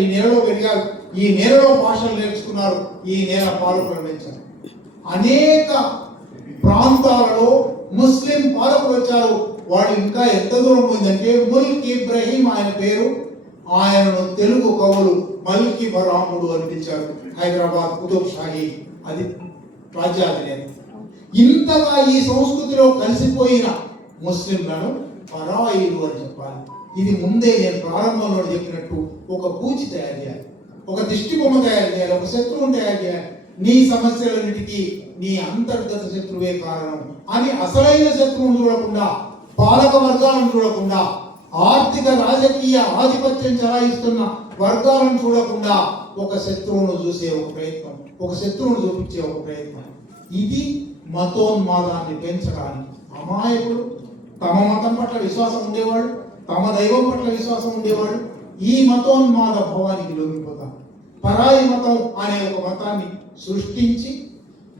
ఈ నేలలో పెరిగారు, ఈ నేలలో భాషలు నేర్చుకున్నారు, ఈ నేల పాలకులు పెంచారు. అనేక ప్రాంతాలలో ముస్లిం పాలకులు వచ్చారు. వాళ్ళు ఇంకా ఎంత దూరం పోయిందంటే ముల్క్ ఇబ్రహీం ఆయన పేరు. ఆయనను తెలుగు కవులు మల్కి బరాముడు అనిపించారు. హైదరాబాద్ కుతుబ్ షాహీ అది రాజ్యాధినేత. ఇంతగా ఈ సంస్కృతిలో కలిసిపోయిన ముస్లింలను పరాయిలు అని చెప్పాలి. ఇది ముందే నేను ప్రారంభంలో చెప్పినట్టు ఒక పూచి తయారు చేయాలి, ఒక దిష్టి బొమ్మ తయారు చేయాలి, ఒక శత్రువును తయారు చేయాలి. నీ సమస్యలన్నిటికీ నీ అంతర్గత శత్రువే కారణం అని అసలైన శత్రువును చూడకుండా, పాలక వర్గాలను చూడకుండా, ఆర్థిక రాజకీయ ఆధిపత్యం చెలాయిస్తున్న వర్గాలను చూడకుండా ఒక శత్రువును చూసే ఒక ప్రయత్నం, ఒక శత్రువును చూపించే ఒక ప్రయత్నం. ఇది మతోన్మాదాన్ని పెంచడానికి. అమాయకులు తమ మతం పట్ల విశ్వాసం ఉండేవాళ్ళు, తమ దైవం పట్ల విశ్వాసం ఉండేవాళ్ళు ఈ మతోన్మాద భావానికి లొంగిపోతారు. పరాయి మతం అనే ఒక మతాన్ని సృష్టించి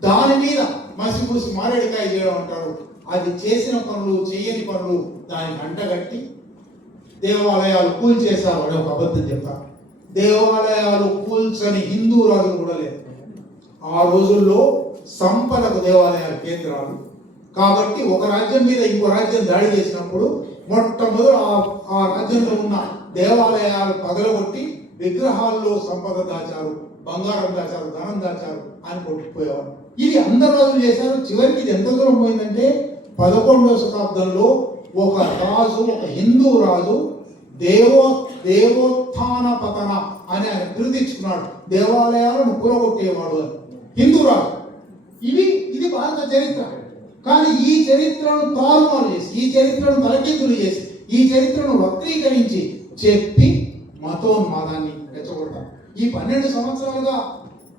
దాని మీద మసిపూసి మారేడికాయ చేయడం అంటారు. అది చేసిన పనులు చేయని పనులు దానికి అంటగట్టి దేవాలయాలు కూల్చేశారు అని ఒక అబద్ధం చెప్తారు. దేవాలయాలు కూల్చని హిందూ రాజులు కూడా లేదు. ఆ రోజుల్లో సంపదకు దేవాలయాలు కేంద్రాలు కాబట్టి ఒక రాజ్యం మీద ఇంకో రాజ్యం దాడి చేసినప్పుడు మొట్టమొదటి ఆ రాజ్యంలో ఉన్న దేవాలయాలు పగలగొట్టి విగ్రహాల్లో సంపద దాచారు, బంగారం దాచారు, ధనం దాచారు అని కొట్టుకుపోయేవారు. ఇది అందరు రాజులు చేశారు. చివరికి ఇది ఎంత దూరం పోయిందంటే 11వ శతాబ్దంలో ఒక రాజు, ఒక హిందూ రాజు దేవోత్థాన పతన అని ఆయన పిలుదిచ్చుకున్నాడు. దేవాలయాలను కూలగొట్టేవాడు అని హిందూ రాజు. ఇది భారత చరిత్ర. కానీ ఈ చరిత్రను తారుమారు చేసి, ఈ చరిత్రను తలకిందులు చేసి, ఈ చరిత్రను వక్రీకరించి చెప్పి మతోన్మాదాన్ని రెచ్చగొడతారు. ఈ 12 సంవత్సరాలుగా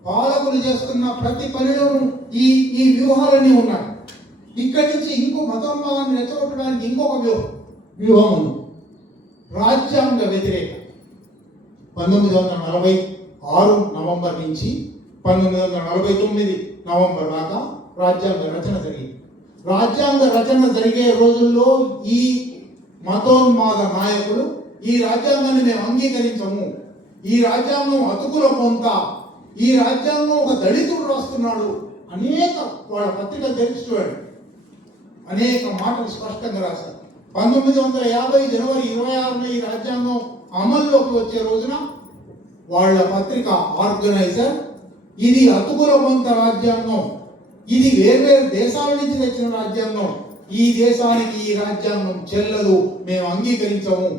పాలకులు చేస్తున్న ప్రతి పనిలోనూ ఈ వ్యూహాలన్నీ ఉన్నాయి. ఇక్కడి నుంచి ఇంకో మతోన్మాదాన్ని రెచ్చగొట్టడానికి ఇంకొక వ్యూహం ఉంది. రాజ్యాంగ వ్యతిరేక 1946 నవంబర్ నుంచి 1949 నవంబర్ దాకా రాజ్యాంగ రచన జరిగింది. రాజ్యాంగ రచన జరిగే రోజుల్లో ఈ మతోన్మాద నాయకులు ఈ రాజ్యాంగాన్ని మేము అంగీకరించము, ఈ రాజ్యాంగం అతుకుల పొంత, ఈ రాజ్యాంగం ఒక దళితుడు రాస్తున్నాడు, అనేక వాళ్ళ పత్రిక తెరిచి చూడండి, అనేక మాటలు స్పష్టంగా రాశారు. 1950 జనవరి 26న ఈ రాజ్యాంగం అమల్లోకి వచ్చే రోజున వాళ్ళ పత్రిక ఆర్గనైజర్ ఇది అతుకుల పొంత రాజ్యాంగం, ఇది వేర్వేరు దేశాల నుంచి తెచ్చిన రాజ్యాంగం, ఈ దేశానికి ఈ రాజ్యాంగం చెల్లదు, మేము అంగీకరించము.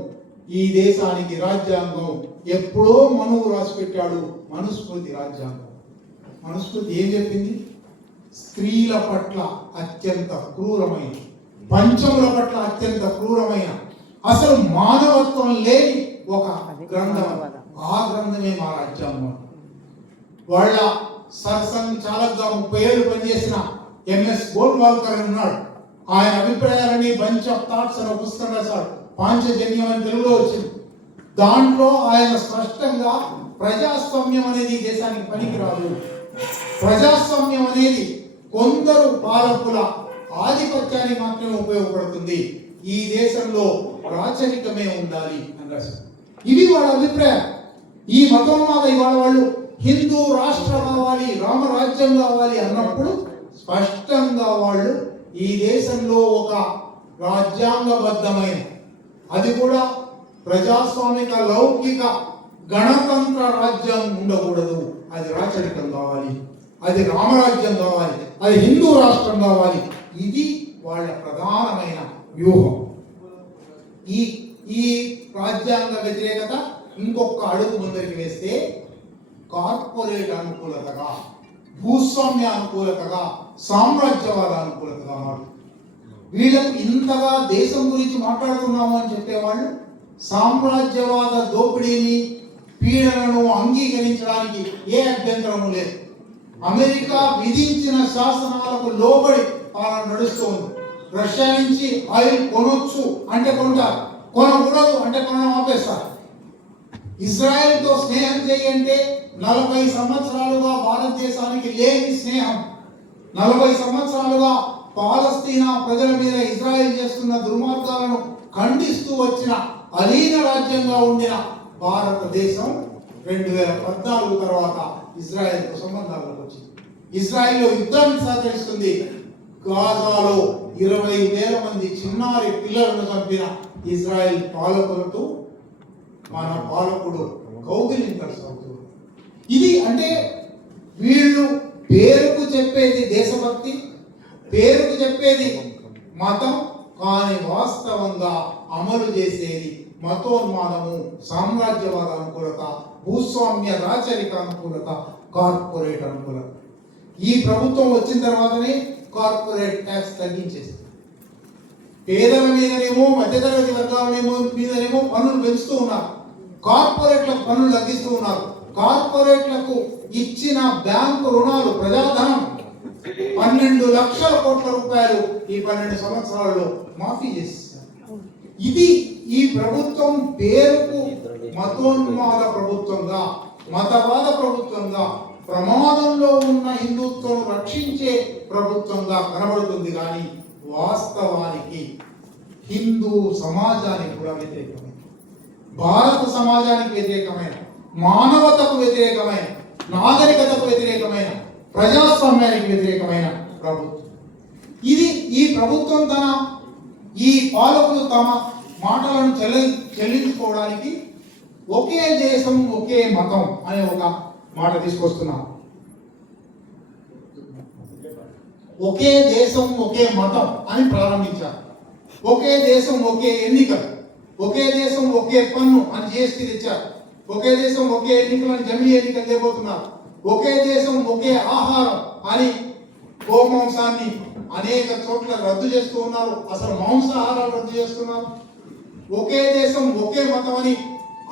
ఈ దేశానికి రాజ్యాంగం ఎప్పుడో మనువు రాసి పెట్టాడు, మనుస్మృతి రాజ్యాంగం. మనుస్మృతి ఏం చెప్పింది? స్త్రీల పట్ల అత్యంత క్రూరమైన, పంచముల పట్ల అత్యంత క్రూరమైన, అసలు మానవత్వం లేని ఒక గ్రంథం. ఆ గ్రంథమే మా రాజ్యాంగం. వాళ్ళ చాలకగా 30 ఏళ్ళు పనిచేసిన ఎంఎస్ గోల్వాల్కర్ ఉన్నాడు. ఆయన అభిప్రాయాలని బంచ్ ఆఫ్ థాట్స్ అనే పుస్తకం రాశాడు. పాంచజన్యం అని తెలుగులో వచ్చింది. దాంట్లో ఆయన స్పష్టంగా ప్రజాస్వామ్యం అనేది దేశానికి పనికిరాదు, ప్రజాస్వామ్యం అనేది కొందరు పాలకుల ఆధిపత్యానికి మాత్రమే ఉపయోగపడుతుంది, ఈ దేశంలో రాచరికమే ఉండాలి అని రాశారు. ఇది వాళ్ళ అభిప్రాయం. ఈ మతోన్మాద ఇవాళ వాళ్ళు హిందూ రాష్ట్రం కావాలి, రామరాజ్యం కావాలి అన్నప్పుడు స్పష్టంగా వాళ్ళు ఈ దేశంలో ఒక రాజ్యాంగబద్ధమైన, అది కూడా ప్రజాస్వామిక లౌకిక గణతంత్ర రాజ్యం ఉండకూడదు, అది రాచరికం కావాలి, అది రామరాజ్యం కావాలి, అది హిందూ రాష్ట్రం కావాలి. ఇది వాళ్ళ ప్రధానమైన వ్యూహం. ఈ రాజ్యాంగ వ్యతిరేకత ఇంకొక అడుగు ముందరికి వేస్తే కార్పొరేట్ అనుకూలతగా, భూస్వామ్య అనుకూలతగా, సామ్రాజ్యవాద అనుకూలతగా మారు. వీళ్ళకు ఇంతగా దేశం గురించి మాట్లాడుతున్నాము అని చెప్పేవాళ్ళు సామ్రాజ్యవాద దోపిడీని, పీడనను అంగీకరించడానికి ఏ అభ్యంతరము లేదు. అమెరికా విధించిన శాసనాలకు లోబడి పాలన నడుస్తుంది. రష్యా నుంచి ఆయిల్ కొనొచ్చు అంటే కొంటారు, కొనకూడదు అంటే కొనడం ఆపేస్తారు. ఇజ్రాయెల్తో స్నేహం చేయంటే 40 సంవత్సరాలుగా భారతదేశానికి లేని స్నేహం, 40 సంవత్సరాలుగా పాలస్తీనా ప్రజల మీద ఇజ్రాయెల్ చేస్తున్న దుర్మార్గాలను ఖండిస్తూ వచ్చిన అలీన రాజ్యంగా ఉండిన భారతదేశం 2014 తర్వాత ఇజ్రాయెల్తో సంబంధాలకు వచ్చింది. ఇజ్రాయెల్లో యుద్ధానికి సహకరిస్తుంది. గాజాలో 20,000 మంది చిన్నారి పిల్లలను చంపిన ఇజ్రాయెల్ పాలకులతో మన పాలకుడు కౌగిలింతలు. ఇది అంటే వీళ్ళు పేరుకు చెప్పేది దేశభక్తి, పేరుకు చెప్పేది మతం, కానీ వాస్తవంగా అమలు చేసేది మతోన్మాదము, సామ్రాజ్యవాద అనుకూలత, భూస్వామ్య రాచరిక అనుకూలత, కార్పొరేట్ అనుకూలత. ఈ ప్రభుత్వం వచ్చిన తర్వాతనే కార్పొరేట్ ట్యాక్స్ తగ్గించేసింది. పేదల మీదనేమో, మధ్యతరగతి వర్గాలనేమో మీదనేమో పన్నులు పెంచుతూ ఉన్నారు, కార్పొరేట్లకు పన్నులు తగ్గిస్తూ ఉన్నారు. కార్పొరేట్లకు ఇచ్చిన బ్యాంకు రుణాలు, ప్రజాధనం 12 లక్షల కోట్ల రూపాయలు ఈ 12 సంవత్సరాల్లో మాఫీ చేశారు. ఇది ఈ ప్రభుత్వం పేరుకు మతోన్మాద ప్రభుత్వంగా, మతవాద ప్రభుత్వంగా, ప్రమాదంలో ఉన్న హిందుత్వం రక్షించే ప్రభుత్వంగా కనబడుతుంది. కానీ వాస్తవానికి హిందూ సమాజానికి కూడా వ్యతిరేకమైన, భారత సమాజానికి వ్యతిరేకమైన, మానవతకు వ్యతిరేకమైన, నాగరికతకు వ్యతిరేకమైన, ప్రజాస్వామ్యానికి వ్యతిరేకమైన ప్రభుత్వం ఇది. ఈ ప్రభుత్వం ఈ పాలకులు తమ మాటలను చెల్లించుకోవడానికి ఒకే దేశం ఒకే మతం అనే ఒక మాట తీసుకొస్తున్నారు. ఒకే దేశం ఒకే మతం అని ప్రారంభించారు. ఒకే దేశం ఒకే ఎన్నికలు, ఒకే దేశం ఒకే పన్ను అని జిఎస్టీ తెచ్చారు. ఒకే దేశం ఒకే ఎన్నికలు అని జమిలీ ఎన్నికలు చేయబోతున్నారు. ఒకే దేశం ఒకే ఆహారం అని గోమాంసాన్ని అనేక చోట్ల రద్దు చేస్తూ ఉన్నారు. అసలు మాంసాహారాలు రద్దు చేస్తున్నారు. ఒకే దేశం ఒకే మతం అని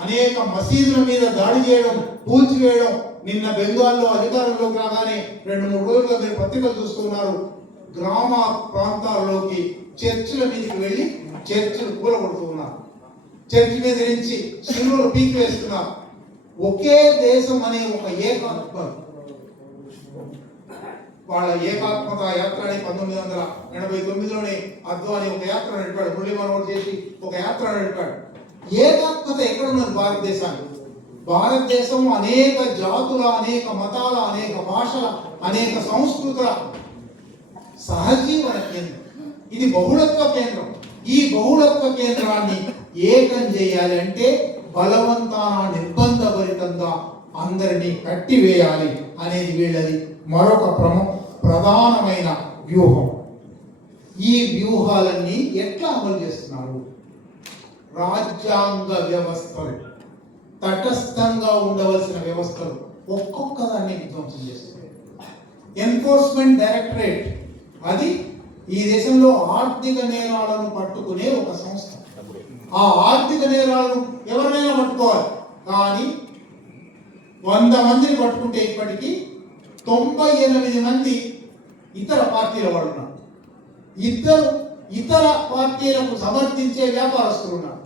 అనేక మసీదుల మీద దాడి చేయడం, కూల్చివేయడం. నిన్న బెంగాల్లో అధికారంలోకి రాగానే 2-3 రోజులుగా మీరు పత్రికలు చూస్తున్నారు, గ్రామ ప్రాంతాల్లోకి చర్చిల మీదకి వెళ్ళి చర్చిలు కూలగొడుతూ ఉన్నారు. చర్చి మీద నుంచి శిలువలు పీకి వేస్తున్నారు. ఒకే దేశం అనే ఒక వాళ్ళ ఏకాత్మత యాత్ర అని 1989లోనే అద్వాని ఒక యాత్ర నడిపాడు, మురళీ మనోహర్ చేసి ఒక యాత్ర నడిపాడు. ఏకాత్మత ఎక్కడున్నది భారతదేశానికి? భారతదేశం అనేక జాతుల, అనేక మతాల, అనేక భాషల, అనేక సంస్కృతుల సహజీవన కేంద్రం. ఇది బహుళత్వ కేంద్రం. ఈ బహుళత్వ కేంద్రాన్ని ఏకం చేయాలి అంటే బలవంతాన, నిర్బంధభరితంగా అందరినీ కట్టివేయాలి అనేది వీళ్ళది మరొక ప్రధానమైన వ్యూహం. ఈ వ్యూహాలన్నీ ఎట్లా అమలు చేస్తున్నారు? రాజ్యాంగ వ్యవస్థలు, తటస్థంగా ఉండవలసిన వ్యవస్థలు ఒక్కొక్క దాన్ని విధ్వంసం చేస్తున్నారు. ఎన్ఫోర్స్మెంట్ డైరెక్టరేట్ అది ఈ దేశంలో ఆర్థిక నేరాలను పట్టుకునే ఒక సంస్థ. ఆ ఆర్థిక నేరాలను ఎవరినైనా పట్టుకోవాలి, కానీ 100 మందిని పట్టుకుంటే ఇప్పటికీ 98 మంది ఇతర పార్టీల వాళ్ళు ఉన్నారు. ఇతర పార్టీలకు సమర్థించే వ్యాపారస్తులు ఉన్నారు.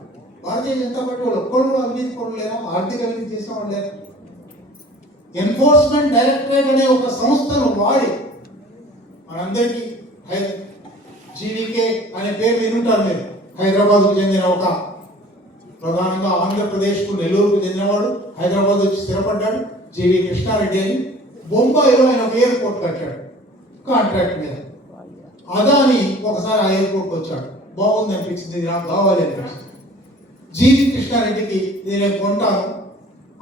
భారతీయ జనతా పార్టీ వాళ్ళు ఒక్కళ్ళు అవినీతి పనులు లేదా, ఆర్థిక అవినీతి చేసిన వాళ్ళు లేదా? ఎన్ఫోర్స్మెంట్ డైరెక్టరేట్ అనే ఒక సంస్థను వాడి మనందరికీ జీవీకే అనే పేరు వినుంటారు మీరు. హైదరాబాద్కు చెందిన ఒక, ప్రధానంగా ఆంధ్రప్రదేశ్కు నెల్లూరుకు చెందినవాడు, హైదరాబాద్ వచ్చి స్థిరపడ్డాడు. జీవి కృష్ణారెడ్డి అని బొంబాయిలో ఆయన ఒక ఎయిర్పోర్ట్ కట్టాడు కాంట్రాక్ట్ మీద. అదాని ఒకసారి ఆ ఎయిర్పోర్ట్కి వచ్చాడు, బాగుంది అనిపించింది, నాకు కావాలి అనిపించింది. జీవి కృష్ణారెడ్డికి నేను కొంటాను,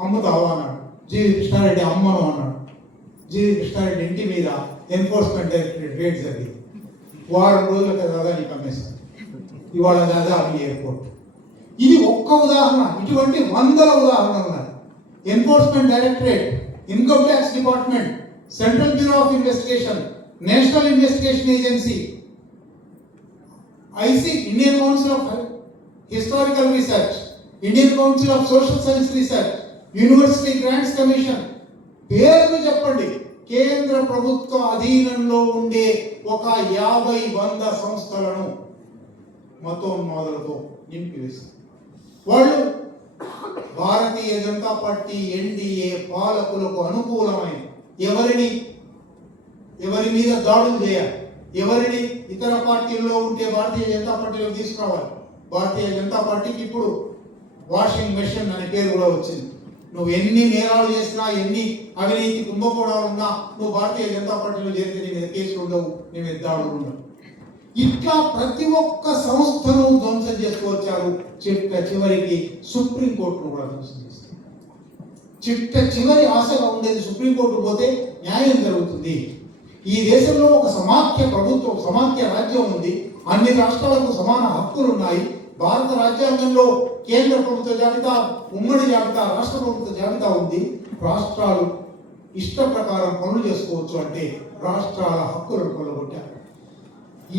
అమ్ముతావు అన్నాడు. జీవి కృష్ణారెడ్డి అమ్మను అన్నాడు. జీవి కృష్ణారెడ్డి ఇంటి మీద ఎన్ఫోర్స్మెంట్ డైరెక్టరేట్ రేట్ జరిగింది. వారం రోజుల కదా అదానికి అమ్మేశారు. ఇవాళ అదాని ఎయిర్పోర్ట్. ఇది ఒక్క ఉదాహరణ, ఇటువంటి 100 ఉదాహరణలు ఉన్నాయి. Enforcement directorate, income tax department, central bureau of investigation, national investigation agency, Indian council of historical research, Indian council of social science research, university grants commission. పేర్లు చెప్పండి. కేంద్ర ప్రభుత్వ అధీనంలో ఉండే ఒక 50-100 సంస్థలను మతోన్మాదులతో నింపివేశారు. వాళ్ళు భారతీయ జనతా పార్టీ ఎన్డీఏ పాలకులకు అనుకూలమైన ఎవరి మీద దాడులు చేయాలి, ఎవరిని ఇతర పార్టీల్లో ఉంటే భారతీయ జనతా పార్టీలో తీసుకురావాలి. భారతీయ జనతా పార్టీకి ఇప్పుడు వాషింగ్ మెషిన్ అనే పేరు కూడా వచ్చింది. నువ్వు ఎన్ని నేరాలు చేసినా, ఎన్ని అవినీతి కుంభకోణాలు ఉన్నా, నువ్వు భారతీయ జనతా పార్టీలో చేరితే నీ మీద కేసులు ఉండవు, నీ మీద దాడులు ఉండవు. ఇట్లా ప్రతి ఒక్క సంస్థను ధ్వంసం చేస్తూ వచ్చారు. చివరికి సుప్రీంకోర్టును కూడా ధ్వంసం చేస్తారు. చివరి ఆశగా ఉండేది సుప్రీంకోర్టు పోతే న్యాయం జరుగుతుంది. ఈ దేశంలో ఒక సమాఖ్య ప్రభుత్వం, సమాఖ్య రాజ్యం ఉంది. అన్ని రాష్ట్రాలకు సమాన హక్కులు ఉన్నాయి. భారత రాజ్యాంగంలో కేంద్ర ప్రభుత్వ జాబితా, ఉమ్మడి జాబితా, రాష్ట్ర ప్రభుత్వ జాబితా ఉంది. రాష్ట్రాలు ఇష్ట ప్రకారం పనులు చేసుకోవచ్చు అంటే రాష్ట్రాల హక్కులను కొలగొట్టారు.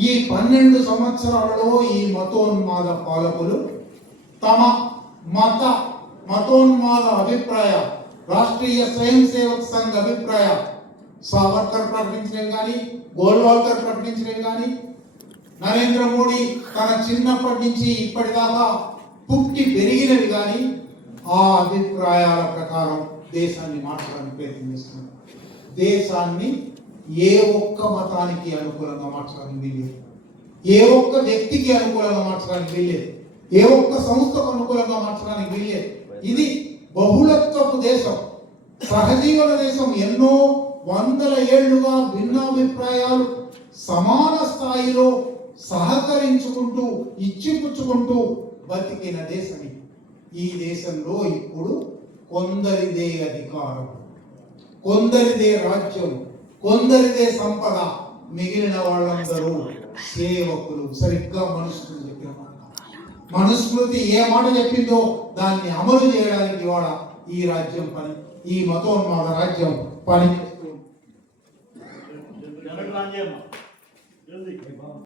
ఈ 12 సంవత్సరాలలో ఈ మతోన్మాద పాలకులు తమ మతోన్మాద అభిప్రాయ, రాష్ట్రీయ స్వయం సేవక్ సంఘ్ అభిప్రాయ, సావర్కర్ ప్రకటించినవి కానీ, గోల్వాల్కర్ ప్రకటించినవి కానీ, నరేంద్ర మోడీ తన చిన్నప్పటి నుంచి ఇప్పటిదాకా పుట్టి పెరిగినవి కానీ, ఆ అభిప్రాయాల ప్రకారం దేశాన్ని మార్చడానికి ప్రయత్నం చేస్తున్నారు. దేశాన్ని ఏ ఒక్క మతానికి అనుకూలంగా మార్చడానికి వీల్లేదు, ఏ ఒక్క వ్యక్తికి అనుకూలంగా మార్చడానికి వీల్లేదు, ఏ ఒక్క సంస్థకు అనుకూలంగా మార్చడానికి వీల్లేదు. ఇది బహుళత్వపు దేశం, సహజీవన దేశం. ఎన్నో వందల ఏళ్లుగా భిన్నాభిప్రాయాలు సమాన స్థాయిలో సహకరించుకుంటూ, ఇచ్చిపుచ్చుకుంటూ బతికిన దేశం. ఈ దేశంలో ఇప్పుడు కొందరిదే అధికారం, కొందరిదే రాజ్యం, కొందరిదే సంపద, మిగిలిన వాళ్ళందరూ సేవకులు. సరిగ్గా మనుస్మృతి చెప్పిన మాట. మనుస్మృతి ఏ మాట చెప్పిందో దాన్ని అమలు చేయడానికి ఇవాళ ఈ రాజ్యం పని, ఈ మతోన్మాద రాజ్యం పని చేస్తుంది.